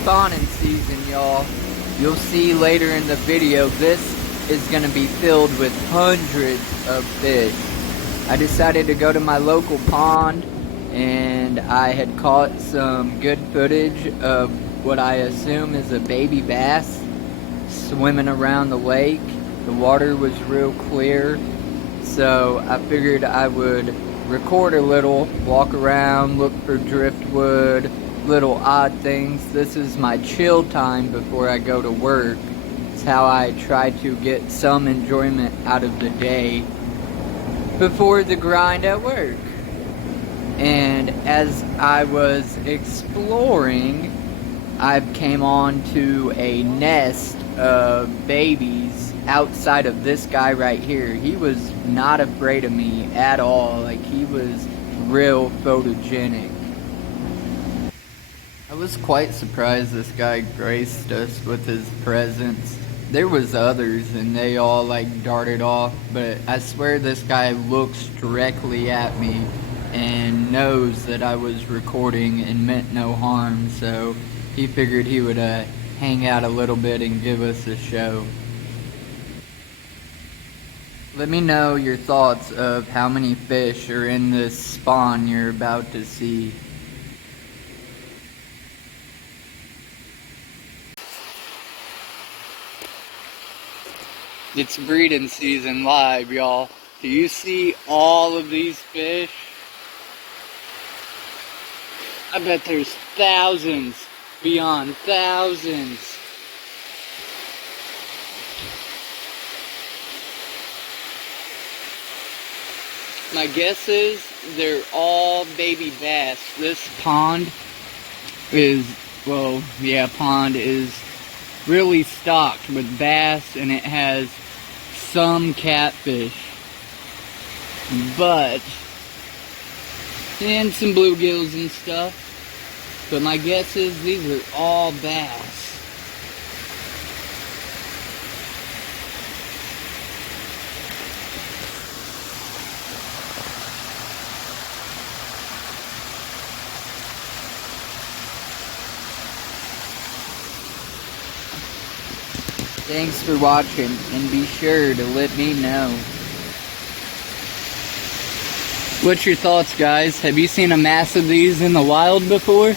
spawning season, y'all. You'll see later in the video, this is going to be filled with hundreds of fish. I decided to go to my local pond, and I had caught some good footage of what I assume is a baby bass swimming around the lake. The water was real clear, so I figured I would record a little, walk around, look for driftwood, little odd things. This is my chill time before I go to work. It's how I try to get some enjoyment out of the day before the grind at work. And as I was exploring, I came on to a nest of babies outside of this guy right here. He was not afraid of me at all. Like, he was real photogenic. I was quite surprised this guy graced us with his presence. There was others and they all like darted off, but I swear this guy looks directly at me and knows that I was recording and meant no harm, so he figured he would hang out a little bit and give us a show. Let me know your thoughts of how many fish are in this spawn you're about to see. It's breeding season live, y'all. Do you see all of these fish? I bet there's thousands, beyond thousands. My guess is they're all baby bass. This pond is, well, yeah, pond is really stocked with bass, and it has some catfish, and some bluegills and stuff. But my guess is these are all bass. Thanks for watching, and be sure to let me know. What's your thoughts, guys? Have you seen a mass of these in the wild before?